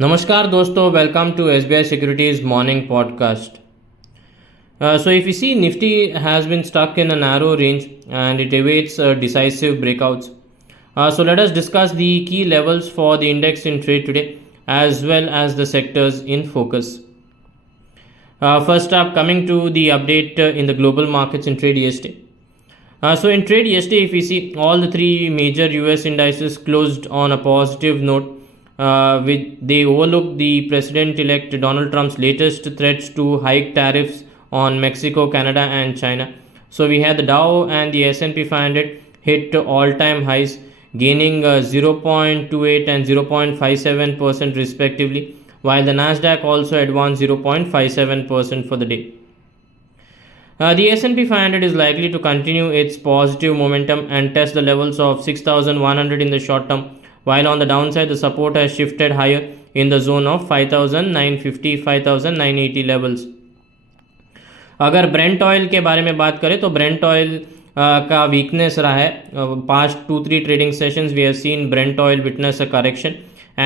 नमस्कार दोस्तों, welcome to SBI Securities morning podcast. So if you see, Nifty has been stuck in a narrow range and it awaits decisive breakouts. So let us discuss the key levels for the index in trade today as well as the sectors in focus. First up, coming to the update in the global markets in trade yesterday. So in trade yesterday, if we see, all the three major US indices closed on a positive note. They overlooked the President-elect Donald Trump's latest threats to hike tariffs on Mexico, Canada, and China. So we had the Dow and the S&P 500 hit all-time highs, gaining 0.28 and 0.57% respectively, while the Nasdaq also advanced 0.57% for the day. The S&P 500 is likely to continue its positive momentum and test the levels of 6,100 in the short term, while on the downside the support has shifted higher in the zone of 5,950 5,980 levels. अगर Brent oil के बारे में बात करें तो Brent oil का weakness रहा है. Past 2-3 trading sessions we have seen Brent oil witness a correction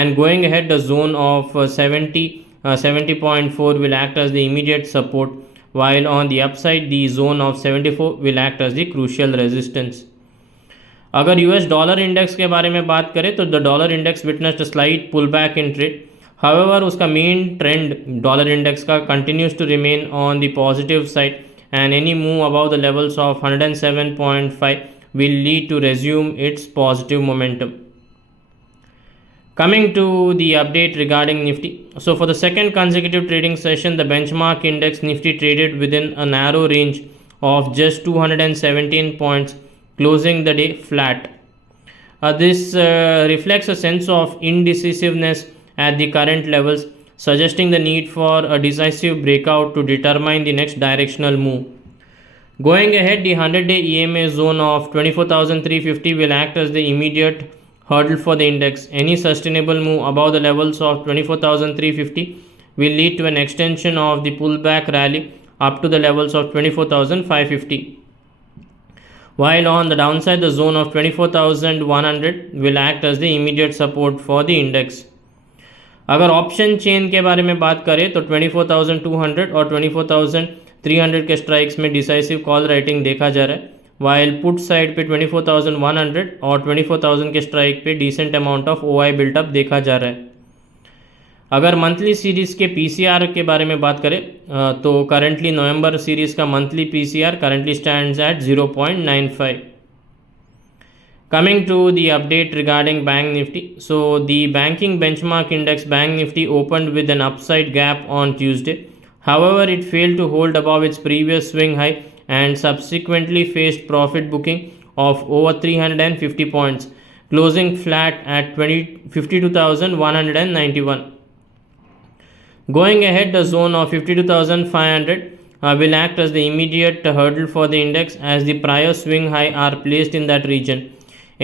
and going ahead the zone of 70.4 will act as the immediate support, while on the upside the zone of 74 will act as the crucial resistance. अगर US dollar index के बारे में बात करें तो the dollar index witnessed slight pull back in trade. However उसका main trend dollar index का continues to remain on the positive side and any move above the levels of 107.5 will lead to resume its positive momentum. Coming to the update regarding Nifty. So for the second consecutive trading session, the benchmark index Nifty traded within a narrow range of just 217 points, closing the day flat. This reflects a sense of indecisiveness at the current levels, suggesting the need for a decisive breakout to determine the next directional move. Going ahead, the 100-day EMA zone of 24,350 will act as the immediate hurdle for the index. Any sustainable move above the levels of 24,350 will lead to an extension of the pullback rally up to the levels of 24,550. While on the downside, the zone of 24,100 will act as the immediate support for the index. अगर option chain के बारे में बात करें तो 24,200 और 24,300 के strikes में डिसाइसिव कॉल राइटिंग देखा जा रहा है, वाइल पुट साइड पे 24,100 और 24,000 के स्ट्राइक पे decent amount of OI built up देखा जा रहा है. अगर मंथली सीरीज़ के PCR के बारे में बात करें तो करंटली नवंबर सीरीज़ का monthly PCR currently stands eight 0.95. Coming to the update regarding Bank Nifty. So the banking benchmark index Bank Nifty opened with an upside gap on Tuesday. However, it failed to hold above its previous swing high and subsequently faced profit booking of over 350 points, closing flat at 52,191. Going ahead, the zone of 52,500 will act as the immediate hurdle for the index as the prior swing high are placed in that region.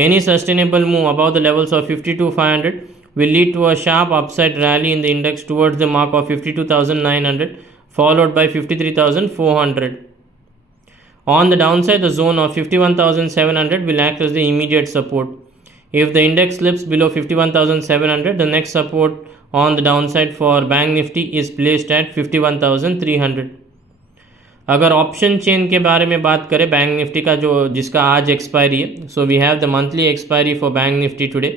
Any sustainable move above the levels of 52,500 will lead to a sharp upside rally in the index towards the mark of 52,900, followed by 53,400. On the downside, the zone of 51,700 will act as the immediate support. If the index slips below 51,700, the next support on the downside for Bank Nifty is placed at 51,300. अगर option chain के बारे में बात करें bank Nifty का जिसका आज expiry है, so we have the monthly expiry for bank Nifty today.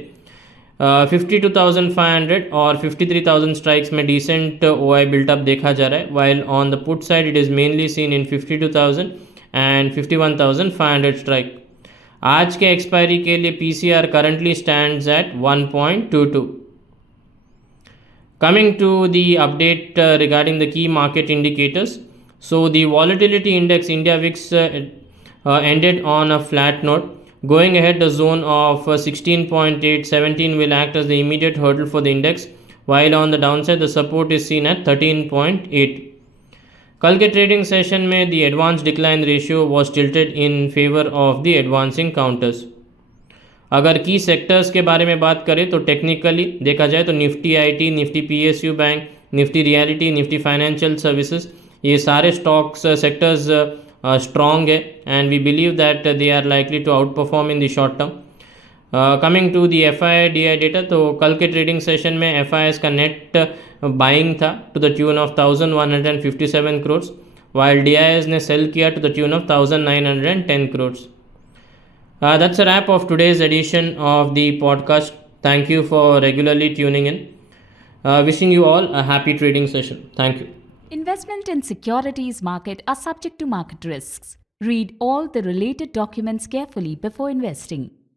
52,500 और 53,000 स्ट्राइक्स में डिसेंट OI बिल्टअप देखा जा रहा है, while on the put side it is mainly seen in 52,000 and 51,500 strike. आज के एक्सपायरी के लिए PCR currently stands eight 1.22. Coming to the update regarding the key market indicators. So the volatility index India VIX ended on a flat note. Going ahead, the zone of 16.817 will act as the immediate hurdle for the index, while on the downside the support is seen at 13.8. कल के trading session में the advance decline ratio was tilted in favor of the advancing counters. अगर की sectors के बारे में बात करें तो टेक्निकली देखा जाए तो Nifty IT, Nifty PSU bank, Nifty realty, Nifty financial services, ये सारे स्टॉक्स सेक्टर्स स्ट्रॉन्ग है and we believe that they are likely to outperform in the short term. Coming to the FI DI data, तो कल के trading session में FIs का net buying था to the tune of 1157 crores, while DIs ने sell किया to the tune of 1910 crores. That's a wrap of today's edition of the podcast. Thank you for regularly tuning in. Wishing you all a happy trading session. Thank you. Investment in securities market are subject to market risks. Read all the related documents carefully before investing.